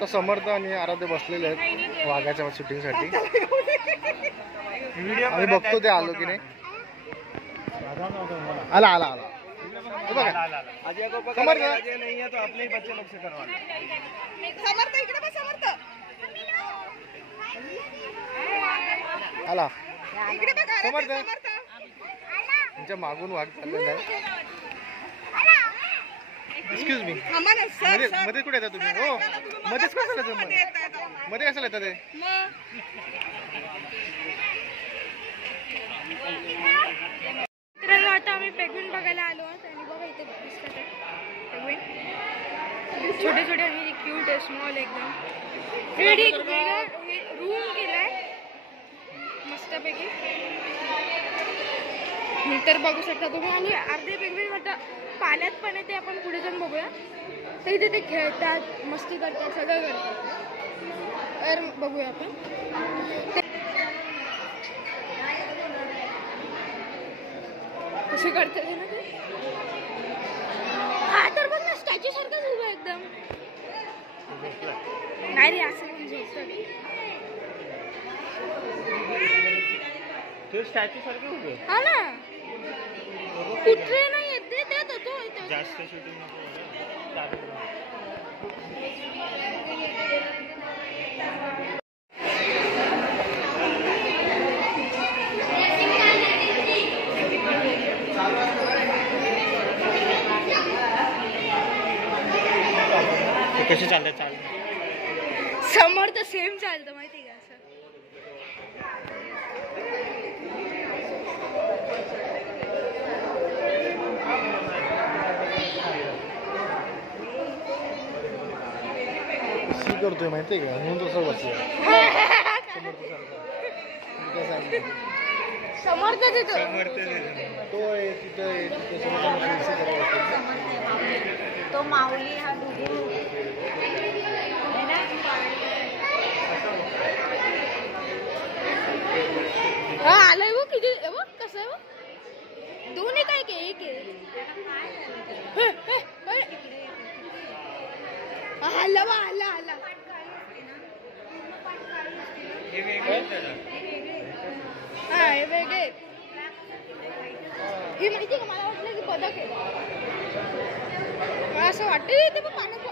तर समर्थ आणि आराध्य बसलेले आहेत वाघाच्या शूटिंगसाठी. आम्ही बघतो ते आलो की नाही. आला आला आला बघा समर्थ नाही आहे तो आपले बच्चे लोग से करवा. समर्थ इकडे बस. समर्थ आला इकडे बघ. समर्थ तुमच्या मागून वाघ चाललेला आहे. एक्सक्यूज मी मध्ये कुठे येता तुम्ही? हो मध्येच कशाला तुम्ही मध्ये कशाला येतात ते? मित्रांनो आता आम्ही पेंग्विन बघायला आलो आहोत आणि बघा इथे दिसतात पेंग्विन छोटे छोटे आणि क्यूट आहे स्मॉल एकदम. रेडी रूम केलाय मस्तपैकी. तर बघू शकता तुम्ही. आणि अर्धे पेंग्विन आता पाण्यात पण आहे ते आपण पुढे जाऊन बघूया. तर इथे ते खेळतात मस्ती करतात सगळं करतात. तर बघूया आपण. कशी करतात ना ते. हा तर बघ ना स्टॅच्यू सारखंच उभं एकदम. नाही रे असं स्टॅच्यू सारखं उभं. हा ना कुठे नाही येत ते तो जास्त शूटिंग नको. कसे चालतं समोर तर सेम चालतं माहिती का असं. करतोय माहितीये का म्हणून तसं बसलं. समर्थ तिथं तो आहे तिथं तो माऊली हा आलाय वो किती बघ कसं आहे. दोन आहे काय की एक आहे. आला वा आला आला. हा हे वेगळे. हे माहिती का मला वाटलं की पदक आहे. मला असं वाटतं ते पण पाण्यात